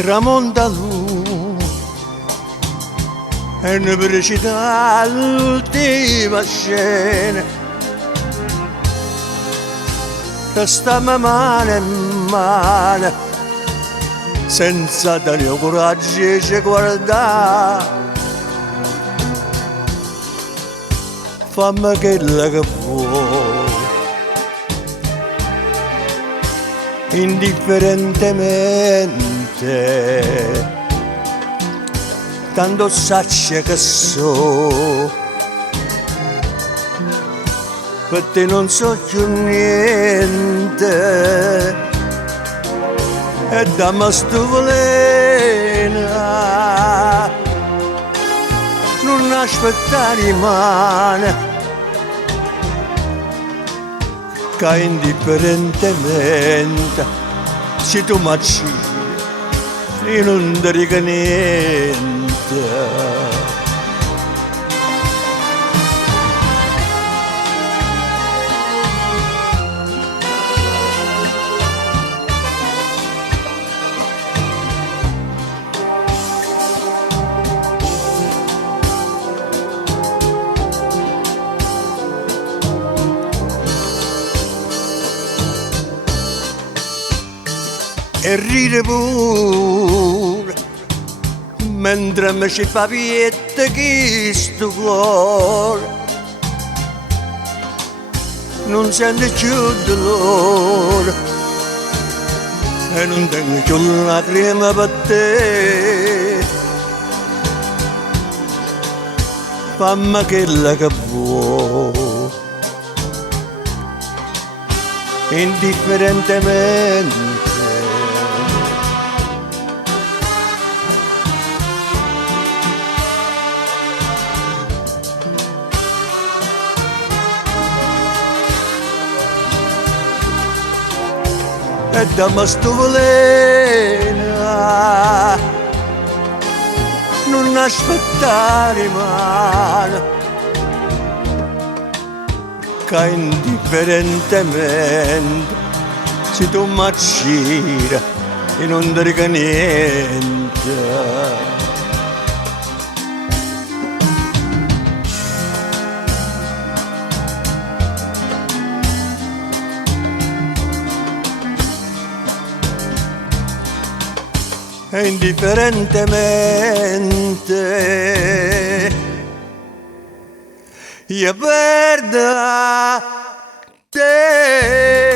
Tramonta tu e ne precita l'ultima scena, restiamo mano in mano senza dare coraggio ci guardare. Fammi quella che vuoi indifferentemente, tanto sacce che so, per te non so più niente, e dammi sto veleno, non aspettare mani, che indifferentemente se tu mi uccidi, io non ti dico niente. E ride pure mentre mi ci fa pietta chi sto cuore non sente più dolore e non tengo più lacrime per te. Fammi quella che vuoi indifferentemente, e dammi sto veleno, non aspettare mai, che indifferentemente se tu mi uccidi e non ti dico niente. E indifferentemente io perdo te.